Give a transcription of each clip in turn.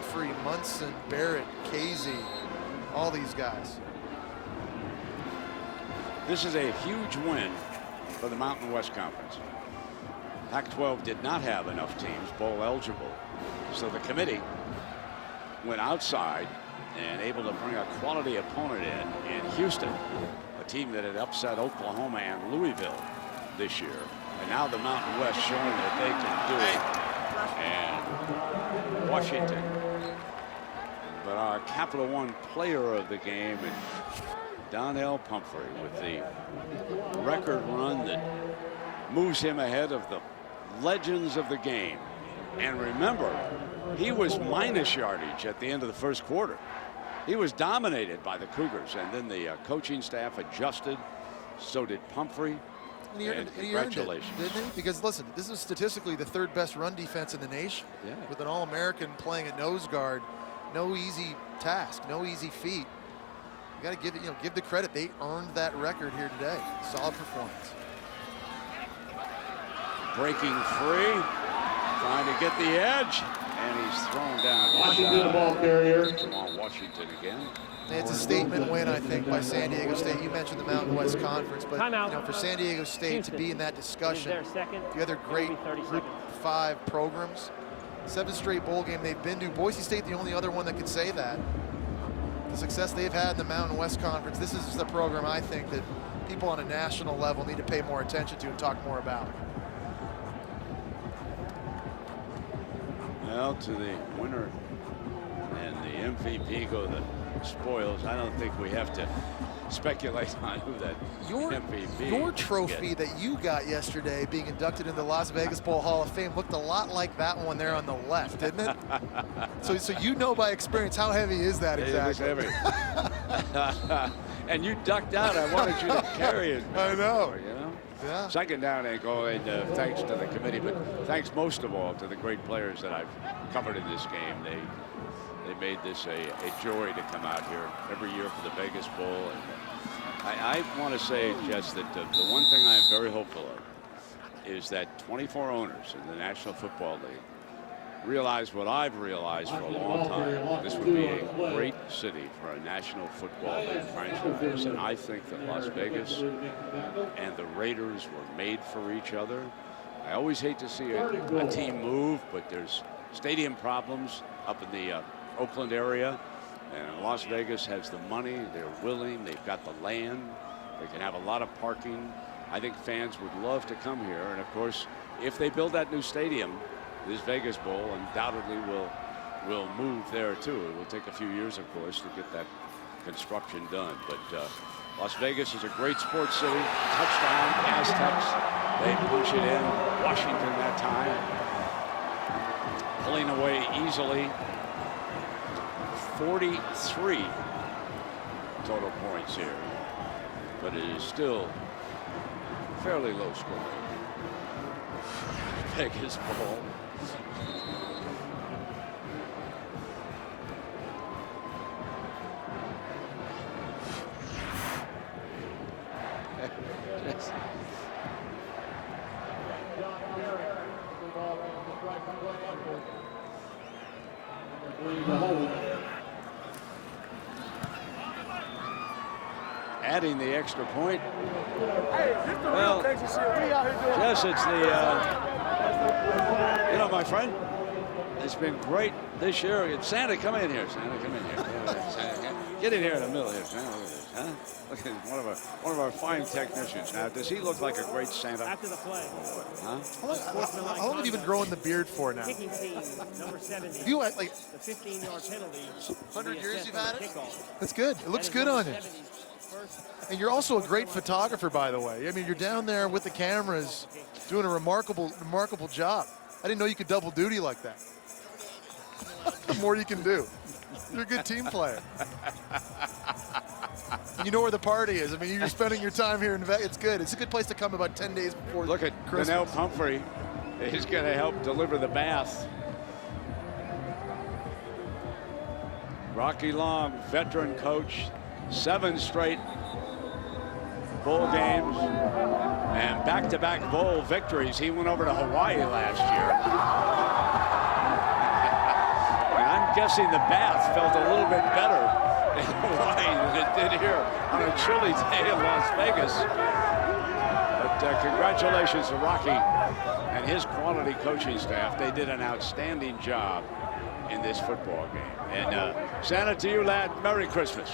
Pumphrey, Munson, Barrett, Casey, all these guys. This is a huge win for the Mountain West Conference. Pac-12 did not have enough teams bowl eligible, so the committee went outside and able to bring a quality opponent in Houston, a team that had upset Oklahoma and Louisville this year. And now the Mountain West showing that they can do it. And Washington. But our Capital One player of the game, Donnell Pumphrey, with the record run that moves him ahead of the legends of the game. And remember, he was minus yardage at the end of the first quarter. He was dominated by the Cougars, and then the coaching staff adjusted. So did Pumphrey. And congratulations. Didn't he? Because listen, this is statistically the third best run defense in the nation. Yeah. With an All-American playing at nose guard, no easy task, no easy feat. You got to give it, give the credit. They earned that record here today. Solid performance. Breaking free, trying to get the edge, and he's thrown down. Washington, the ball carrier. On Washington again. It's a statement win, I think, by San Diego State. You mentioned the Mountain West Conference, but for San Diego State to be in that discussion, the other great Group 5 programs, 7 straight bowl game they've been to. Boise State, the only other one that could say that. The success they've had in the Mountain West Conference, this is the program I think that people on a national level need to pay more attention to and talk more about. Well, to the winner and the MVP go the spoils. I don't think we have to speculate on who that MVP. Your trophy that you got yesterday, being inducted into the Las Vegas Bowl Hall of Fame, looked a lot like that one there on the left, didn't it? so you know by experience, how heavy is that exactly? It is heavy. And you ducked out. I wanted you to carry it. I know. You know? Yeah. Second down ain't going, thanks to the committee, but thanks most of all to the great players that I've covered in this game. They made this a joy to come out here every year for the Vegas Bowl. And I want to say, Jess, that the one thing I'm very hopeful of is that 24 owners in the National Football League realize what I've realized for a long time. This would be a great city for a National Football League franchise. And I think that Las Vegas and the Raiders were made for each other. I always hate to see a team move, but there's stadium problems up in the Oakland area. And Las Vegas has the money, they're willing, they've got the land, they can have a lot of parking. I think fans would love to come here. And of course, if they build that new stadium, this Vegas Bowl undoubtedly will move there too. It will take a few years, of course, to get that construction done. But Las Vegas is a great sports city. Touchdown, Aztecs. They punch it in. Washington that time. Pulling away easily. 43 total points here. But it is still fairly low scoring. Vegas Bowl. Adding the extra point. Well, Jess, it's the, my friend, it's been great this year. Santa, come in here. Santa, come in here. Get in here in the middle here, Santa. Huh? Look at one of our fine technicians. Now, does he look like a great Santa? After the play. Huh? How long have you been growing the beard for now? Kicking team, number 70. You had like the 15-yard penalty. 100 years you've had it? That's good. It looks good on you. And you're also a great photographer, by the way. I mean, you're down there with the cameras doing a remarkable job. I didn't know you could double duty like that. The more you can do. You're a good team player. And you know where the party is. I mean, you're spending your time here in Vegas. It's good. It's a good place to come about 10 days before Look at Christmas. Donnell Pumphrey. He's going to help deliver the bath. Rocky Long, veteran coach, 7 straight bowl games and back-to-back bowl victories. He went over to Hawaii last year. And I'm guessing the bath felt a little bit better in Hawaii than it did here on a chilly day in Las Vegas. But congratulations to Rocky and his quality coaching staff. They did an outstanding job in this football game. And Santa, to you, lad, Merry Christmas.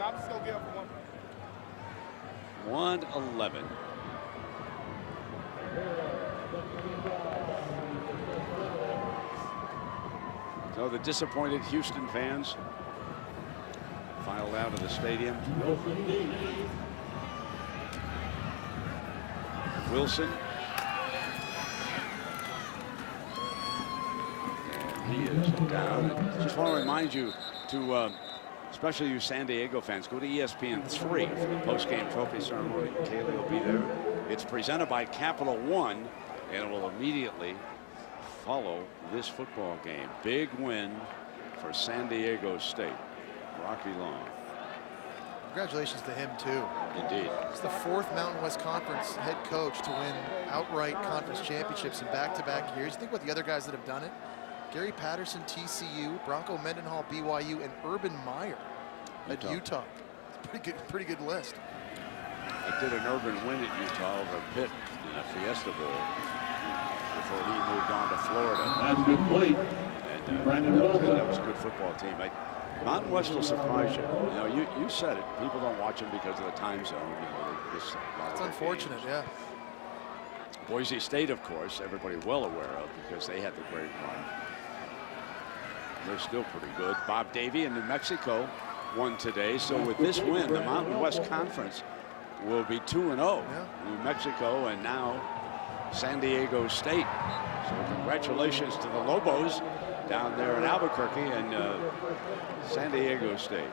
I'm just gonna get up for 111. So the disappointed Houston fans filed out of the stadium. Wilson. And he is down. Just want to remind you to, especially you San Diego fans, go to ESPN 3 for the post-game trophy ceremony. Kaylee will be there. It's presented by Capital One, and it will immediately follow this football game. Big win for San Diego State. Rocky Long. Congratulations to him, too. Indeed. He's the 4th Mountain West Conference head coach to win outright conference championships in back-to-back years. Think about the other guys that have done it. Gary Patterson, TCU, Bronco Mendenhall, BYU, and Urban Meyer at Utah. It's a pretty good list. I did an Urban win at Utah over Pitt in a Fiesta Bowl before he moved on to Florida. That's good play. And that was a good football team. Mountain West will surprise you. You know, you said it. People don't watch them because of the time zone. You know, it's unfortunate, yeah. Boise State, of course, everybody well aware of because they had the great run. They're still pretty good. Bob Davie in New Mexico won today. So with this win, the Mountain West Conference will be 2-0. Yeah. New Mexico and now San Diego State. So congratulations to the Lobos down there in Albuquerque and San Diego State.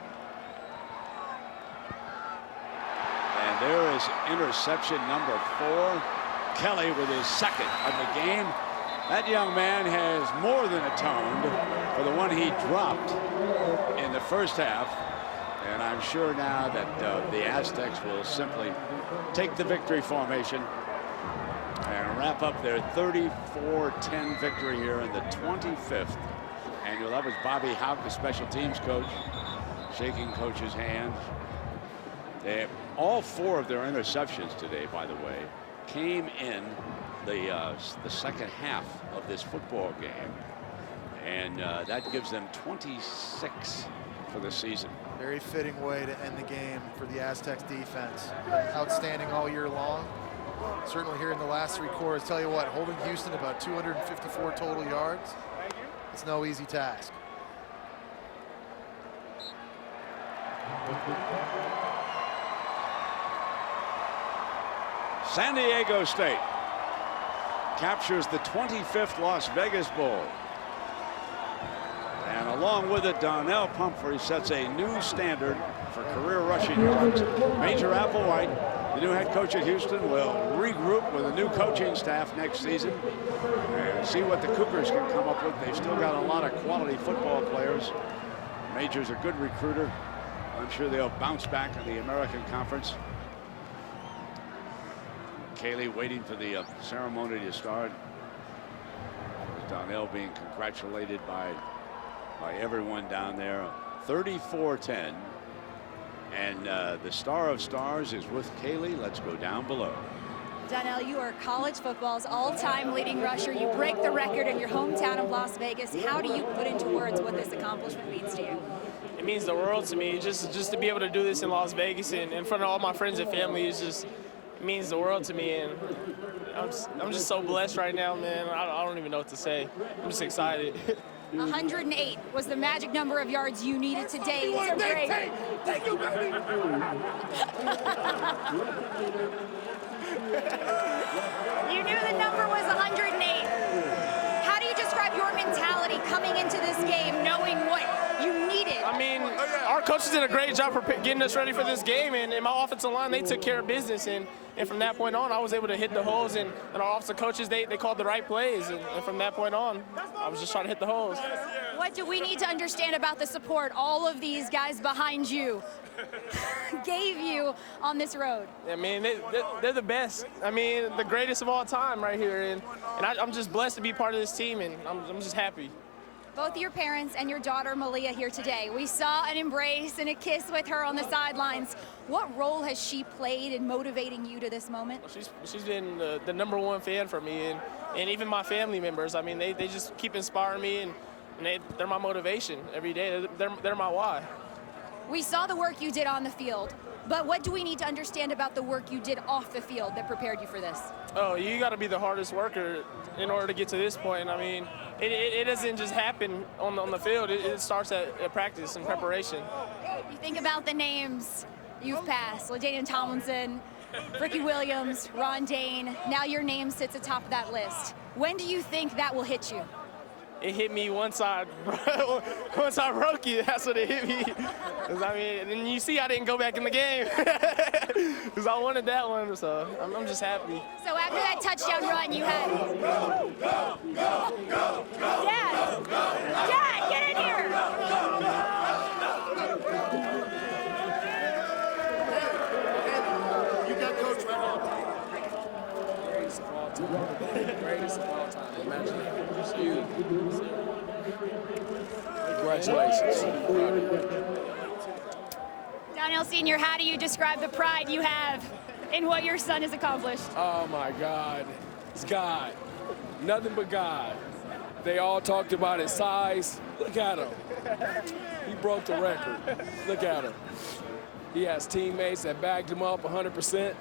And there is interception number 4. Kelly with his 2nd of the game. That young man has more than atoned for the one he dropped in the first half. And I'm sure now that the Aztecs will simply take the victory formation and wrap up their 34-10 victory here in the 25th annual. That was Bobby Houck, the special teams coach, shaking coach's hand. All 4 of their interceptions today, by the way, came in the second half of this football game, and that gives them 26 for the season. Very fitting way to end the game for the Aztecs defense. Outstanding all year long. Certainly here in the last 3 quarters. Tell you what, holding Houston about 254 total yards. It's no easy task. San Diego State captures the 25th Las Vegas Bowl. And along with it, Donnell Pumphrey sets a new standard for career rushing yards. Major Applewhite, the new head coach at Houston, will regroup with a new coaching staff next season and see what the Cougars can come up with. They've still got a lot of quality football players. Major's a good recruiter. I'm sure they'll bounce back in the American Conference. Kaylee waiting for the ceremony to start. Donnell being congratulated by everyone down there. 34-10. And the star of stars is with Kaylee. Let's go down below. Donnell, you are college football's all-time leading rusher. You break the record in your hometown of Las Vegas. How do you put into words what this accomplishment means to you? It means the world to me. Just to be able to do this in Las Vegas and in front of all my friends and family is just, it means the world to me. And I'm just so blessed right now, man. I don't even know what to say. I'm just excited. 108 was the magic number of yards you needed today to break. Thank you, baby. You knew the number was 108. How do you describe your mentality coming into this game, knowing what you needed? I mean, our coaches did a great job for getting us ready for this game, and in my offensive line, they took care of business. And from that point on, I was able to hit the holes, and our offensive coaches, they called the right plays. And from that point on, I was just trying to hit the holes. What do we need to understand about the support, all of these guys behind you? gave you on this road? I mean, they're the best. I mean, the greatest of all time right here. And I'm just blessed to be part of this team, and I'm just happy. Both your parents and your daughter Malia here today. We saw an embrace and a kiss with her on the sidelines. What role has she played in motivating you to this moment? She's been the #1 fan for me, and even my family members. I mean, they just keep inspiring me, and they're my motivation every day. They're my why. We saw the work you did on the field, but what do we need to understand about the work you did off the field that prepared you for this? Oh, you got to be the hardest worker in order to get to this point. I mean, it doesn't just happen on the field. It starts at practice and preparation. You think about the names you've passed: LaDainian Tomlinson, Ricky Williams, Ron Dane. Now your name sits atop of that list. When do you think that will hit you? It hit me once I broke it. That's what it hit me. 'Cause, I mean, and you see I didn't go back in the game because I wanted that one, so I'm just happy. So after that touchdown run, you had... Dad, get in here! You got coach right now. Greatest of all time. Greatest of all time. Imagine that. It's huge. Congratulations. Donnell Sr., how do you describe the pride you have in what your son has accomplished? Oh my God. It's God. Nothing but God. They all talked about his size. Look at him. He broke the record. Look at him. He has teammates that backed him up 100%.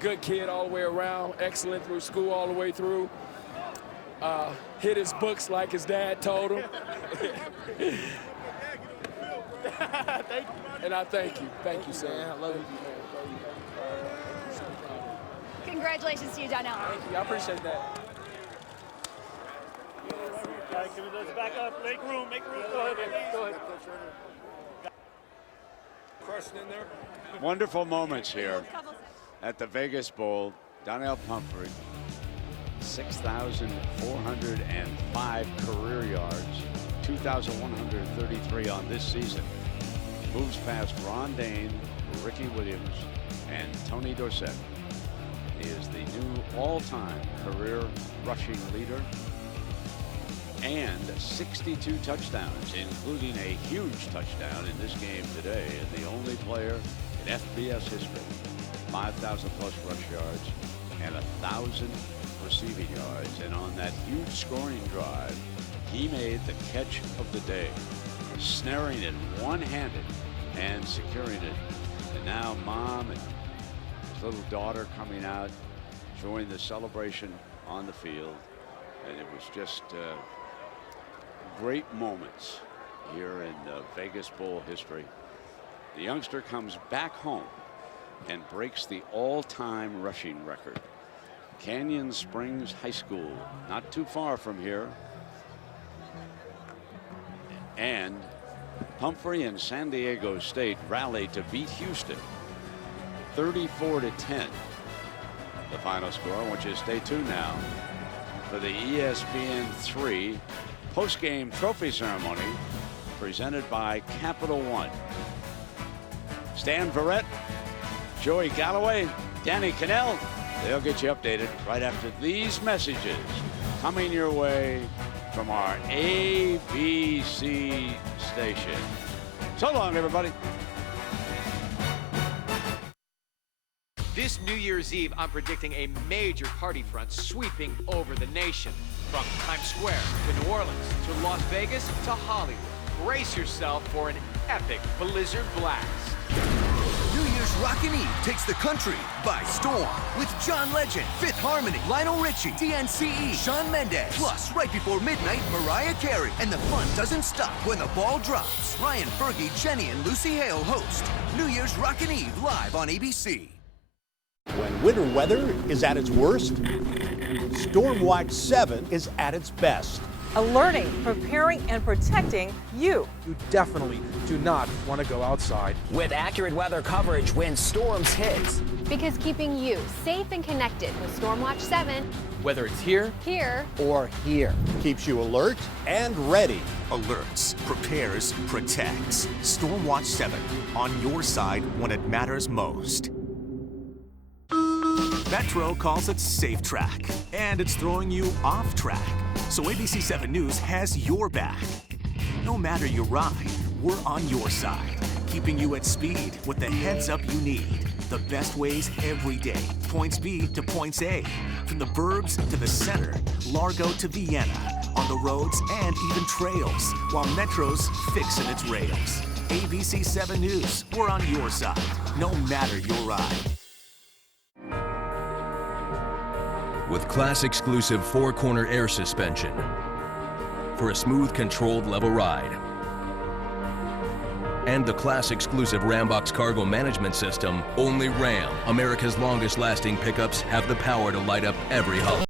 Good kid all the way around. Excellent through school all the way through. Hit his books like his dad told him. And I thank you. Thank you, son. I love you, man. Congratulations to you, Donnell. Thank you. I appreciate that. Let's back up. Make room. Go ahead. Go ahead. Question in there. Wonderful moments here at the Vegas Bowl. Donnell Pumphrey, 6,405 career yards, 2,133 on this season. Moves past Ron Dane, Ricky Williams, and Tony Dorsett. He is the new all-time career rushing leader, and 62 touchdowns, including a huge touchdown in this game today, and the only player in FBS history, 5,000 plus rush yards and 1,000 receiving yards. And on that huge scoring drive, he made the catch of the day, snaring it one-handed and securing it. And now Mom and his little daughter coming out, join the celebration on the field. And it was just great moments here in Vegas Bowl history. The youngster comes back home and breaks the all-time rushing record. Canyon Springs High School, not too far from here. And Pumphrey and San Diego State rallied to beat Houston 34-10. The final score. I want you to stay tuned now for the ESPN3 post-game trophy ceremony presented by Capital One. Stan Verrett, Joey Galloway, Danny Cannell, they'll get you updated right after these messages coming your way from our ABC station. So long, everybody. This New Year's Eve, I'm predicting a major party front sweeping over the nation. From Times Square to New Orleans to Las Vegas to Hollywood. Brace yourself for an epic blizzard blast. New Year's Rockin' Eve takes the country by storm with John Legend, Fifth Harmony, Lionel Richie, DNCE, Shawn Mendes. Plus, right before midnight, Mariah Carey. And the fun doesn't stop when the ball drops. Ryan Fergie, Jenny, and Lucy Hale host New Year's Rockin' Eve live on ABC. When winter weather is at its worst, Storm Watch 7 is at its best. alerting, preparing, and protecting you. You definitely do not want to go outside. With accurate weather coverage when storms hit. Because keeping you safe and connected with Stormwatch 7, whether it's here, or here, keeps you alert and ready. Alerts, prepares, protects. Stormwatch 7, on your side when it matters most. Metro calls it Safe Track, and it's throwing you off track. So ABC 7 News has your back. No matter your ride, we're on your side, keeping you at speed with the heads up you need. The best ways every day. Points B to points A. From the burbs to the center, Largo to Vienna. On the roads and even trails, while Metro's fixing its rails. ABC 7 News, we're on your side, no matter your ride. With class-exclusive four-corner air suspension for a smooth, controlled, level ride. And the class-exclusive Rambox cargo management system, only Ram, America's longest-lasting pickups, have the power to light up every hump.